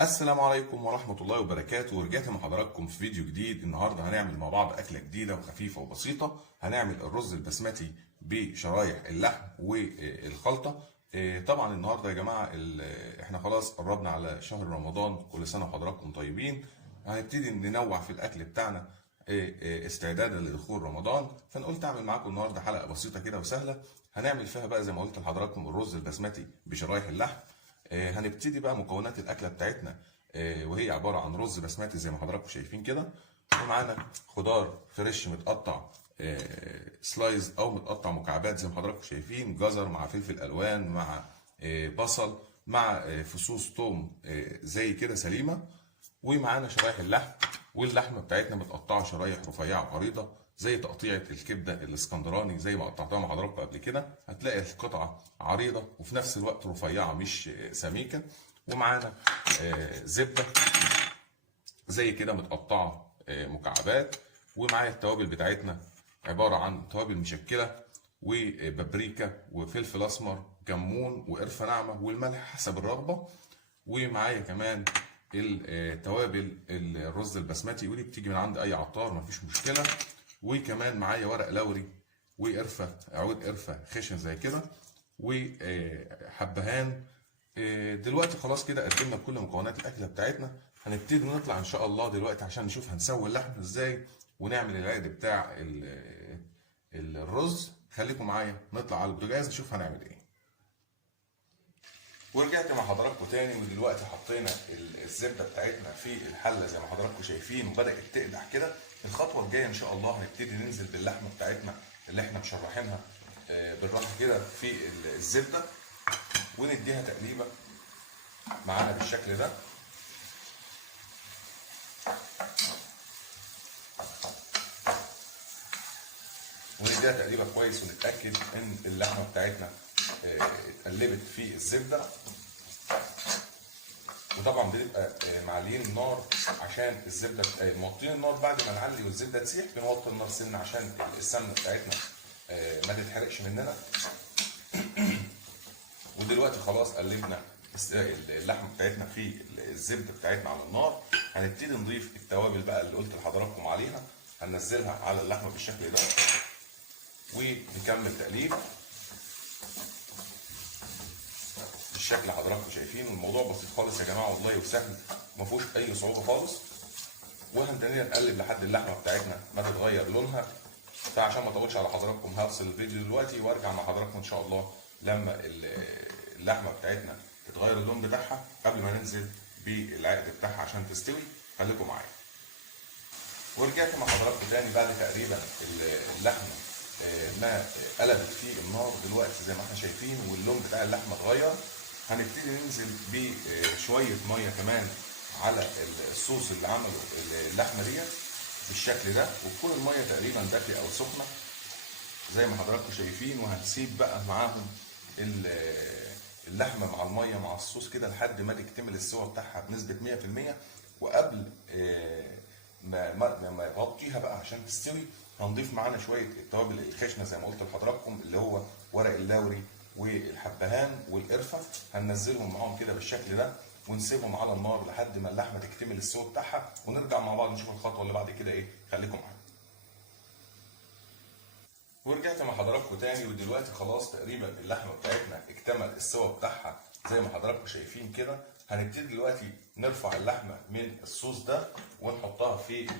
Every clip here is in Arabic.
السلام عليكم ورحمة الله وبركاته، ورجعت مع حضراتكم في فيديو جديد. النهاردة هنعمل مع بعض أكلة جديدة وخفيفة وبسيطة. هنعمل الرز البسمتي بشرايح اللحم والخلطة. طبعا النهاردة يا جماعة احنا خلاص قربنا على شهر رمضان، كل سنة وحضراتكم طيبين. هنبتدي ننوع في الأكل بتاعنا استعدادا لدخول رمضان. فانا قلت اعمل معاكم النهارده حلقة بسيطة كده وسهلة. هنعمل فيها بقى زي ما قلت لحضراتكم الرز البسمتي بشرايح اللحم. هنبتدي بقى مكونات الاكله بتاعتنا، وهي عباره عن رز بسمتي زي ما حضراتكم شايفين كده. ومعانا خضار فريش متقطع سلايز او متقطع مكعبات زي ما حضراتكم شايفين، جزر مع فلفل الوان مع بصل مع فصوص توم زي كده سليمه. ومعانا شرايح اللحم، واللحمه بتاعتنا متقطعه شرايح رفيعه عريضه زي تقطيعه الكبده الاسكندراني زي ما قطعتها مع حضراتكم قبل كده. هتلاقي القطعه عريضه وفي نفس الوقت رفيعه مش سميكه. ومعانا زبده زي كده متقطعه مكعبات. ومعايا التوابل بتاعتنا عباره عن توابل مشكله وبابريكا وفلفل اسمر كمون وقرفه ناعمه والملح حسب الرغبه. ومعايا كمان التوابل الرز البسمتي، ودي بتيجي من عند اي عطار مفيش مشكله. وكمان معايا ورق لوري وقرفه، عود قرفه خشن زي كده وحبهان. دلوقتي خلاص كده قدمنا كل مكونات الاكله بتاعتنا. هنبتدي نطلع ان شاء الله دلوقتي عشان نشوف هنسوي اللحم ازاي ونعمل العقد بتاع الرز. خليكم معايا نطلع على البوتاجاز نشوف هنعمل ايه. ورجعت مع حضراتكم تاني، ودلوقتي حطينا الزبده بتاعتنا في الحله زي ما حضراتكم شايفين وبدات تقدح كده. الخطوه الجايه ان شاء الله هنبتدي ننزل باللحمه بتاعتنا اللي احنا مشرحينها بالراحه كده في الزبده، ونديها تقليبه معانا بالشكل ده. ونديها تقليبه كويس ونتاكد ان اللحمه بتاعتنا اتقلبت في الزبده. وطبعا بنبقى معليين النار عشان الزبده، موطين النار بعد ما نعلي والزبده تسيح بنوطي النار سنه عشان السمنه بتاعتنا ما تتحرقش مننا. ودلوقتي خلاص قلبنا اللحمه بتاعتنا في الزبده بتاعتنا على النار. هنبتدي نضيف التوابل بقى اللي قلت لحضراتكم عليها، هننزلها على اللحمه بالشكل ده ونكمل تقليب بالشكل اللي حضراتكم شايفين. الموضوع بسيط خالص يا جماعه والله وسهل، ما فيهوش اي صعوبه خالص. وهنتنينا نقلب لحد اللحمه بتاعتنا ما تتغير لونها. فعشان ما اطولش على حضراتكم هفصل الفيديو دلوقتي وارجع مع حضراتكم ان شاء الله لما اللحمه بتاعتنا تتغير اللون بتاعها قبل ما ننزل بالعقد بتاعها عشان تستوي. خليكم معايا. ورجعت مع حضراتكم تاني بعد تقريبا اللحمه ما قلبت في النار دلوقتي زي ما احنا شايفين واللون بتاع اللحمه اتغير. هنبتدي ننزل بشويه ميه كمان على الصوص اللي عمله اللحمه ديت بالشكل ده، وتكون الميه تقريبا دافيه او سخنه زي ما حضراتكم شايفين. وهنسيب بقى معاهم اللحمه مع الميه مع الصوص كده لحد ما تكتمل السوا بتاعها بنسبه 100%. وقبل ما يغطيها بقى عشان تستوي هنضيف معانا شويه التوابل الخشنه زي ما قلت لحضراتكم اللي هو ورق اللوري والحبهان والقرفه. هننزلهم معاهم كده بالشكل ده ونسيبهم على النار لحد ما اللحمه تكتمل السوا بتاعها، ونرجع مع بعض نشوف الخطوه اللي بعد كده ايه. خليكم معانا. ورجعت مع حضراتكم تاني، ودلوقتي خلاص تقريبا اللحمه بتاعتنا اكتمل السوا بتاعها زي ما حضراتكم شايفين كده. هنبتدي دلوقتي نرفع اللحمه من الصوص ده ونحطها في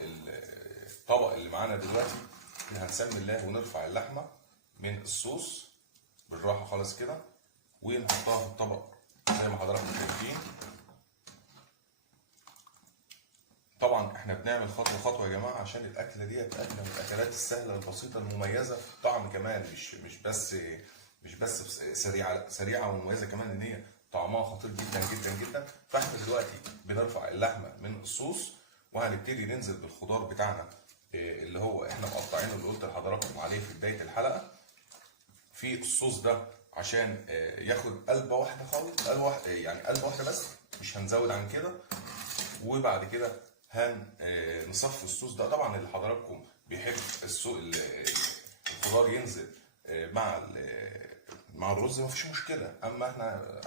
الطبق اللي معانا دلوقتي. هنسمي الله ونرفع اللحمه من الصوص بالراحه خالص كده ونحطها في الطبق زي ما حضراتكم شايفين. طبعا احنا بنعمل خطوه خطوه يا جماعه عشان الاكله ديت اكله من الاكلات السهله البسيطه المميزه في الطعم كمان، مش بس سريعه ومميزه كمان، ان هي طعمها خطير جدا جدا جدا. فاحنا دلوقتي بنرفع اللحمه من الصوص وهنبتدي ننزل بالخضار بتاعنا اللي هو احنا مقطعينه اللي قلت لحضراتكم عليه في بدايه الحلقه في الصوص ده عشان ياخد قلبه واحده خالص، قلبه واحده يعني قلبه واحده بس، مش هنزود عن كده. وبعد كده هنصفي الصوص ده. طبعا اللي حضراتكم بيحب الخضار ينزل مع الرز مفيش مشكله. اما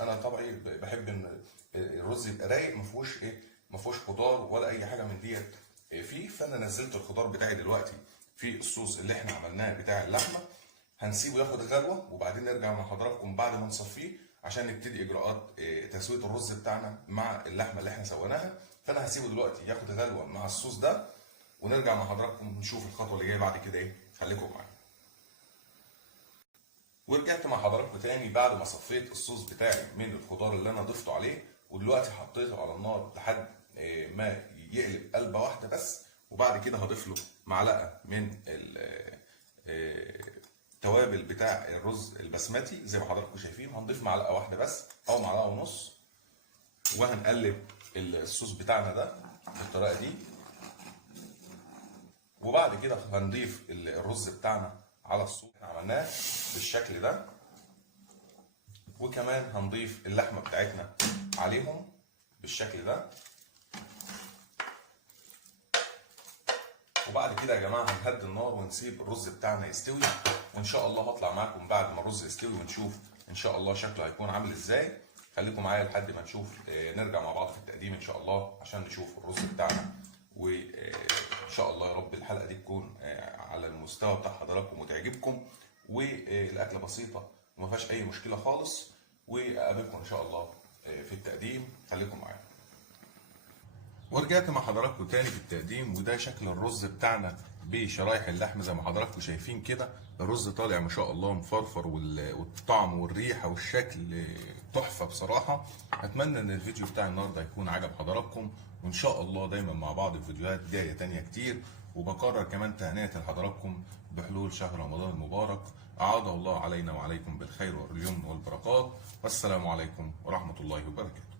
انا طبعي بحب ان الرز يبقى رايق، ما فيهوش خضار ولا اي حاجه من ديت فيه. فانا نزلت الخضار بتاعي دلوقتي في الصوص اللي احنا عملناه بتاع اللحمه. هنسيبه ياخد غلوه وبعدين نرجع مع حضراتكم بعد ما نصفيه عشان نبتدي اجراءات تسويه الرز بتاعنا مع اللحمه اللي احنا سويناها. فانا هسيبه دلوقتي ياخد غلوه مع الصوص ده ونرجع مع حضراتكم نشوف الخطوه اللي جايه بعد كده ايه. خليكم معايا. ورجعت مع حضراتكم تاني بعد ما صفيت الصوص بتاعي من الخضار اللي انا ضفته عليه، ودلوقتي حطيته على النار لحد ما يقلب قلبه واحده بس. وبعد كده هضيف له معلقه من التوابل بتاع الرز البسمتي زي ما حضراتكم شايفين. هنضيف معلقه واحده بس او معلقه ونص، وهنقلب الصوص بتاعنا ده بالطريقه دي. وبعد كده هنضيف الرز بتاعنا على الصوص اللي عملناه بالشكل ده، وكمان هنضيف اللحمه بتاعتنا عليهم بالشكل ده. وبعد كده يا جماعه هنهدي النار ونسيب الرز بتاعنا يستوي، وان شاء الله هطلع معاكم بعد ما الرز يستوي ونشوف ان شاء الله شكله هيكون عامل ازاي. خليكم معايا لحد ما نشوف، نرجع مع بعض في التقديم ان شاء الله عشان نشوف الرز بتاعنا. وان شاء الله يا رب الحلقه دي تكون على المستوى بتاع حضراتكم وتعجبكم، والاكله بسيطه وما فيهاش اي مشكله خالص. واقابلكم ان شاء الله في التقديم. خليكم معايا. ورجعت مع حضراتكم تاني في التقديم، وده شكل الرز بتاعنا بشرايح اللحم زي ما حضراتكم شايفين كده. الرز طالع ما شاء الله مفرفر، والطعم والريحه والشكل تحفه بصراحه. اتمنى ان الفيديو بتاع النهارده يكون عجب حضراتكم، وان شاء الله دايما مع بعض في فيديوهات جايه تانيه كتير. وبكرر كمان تهنئه لحضراتكم بحلول شهر رمضان المبارك. اعاده الله علينا وعليكم بالخير واليمن والبركات، والسلام عليكم ورحمه الله وبركاته.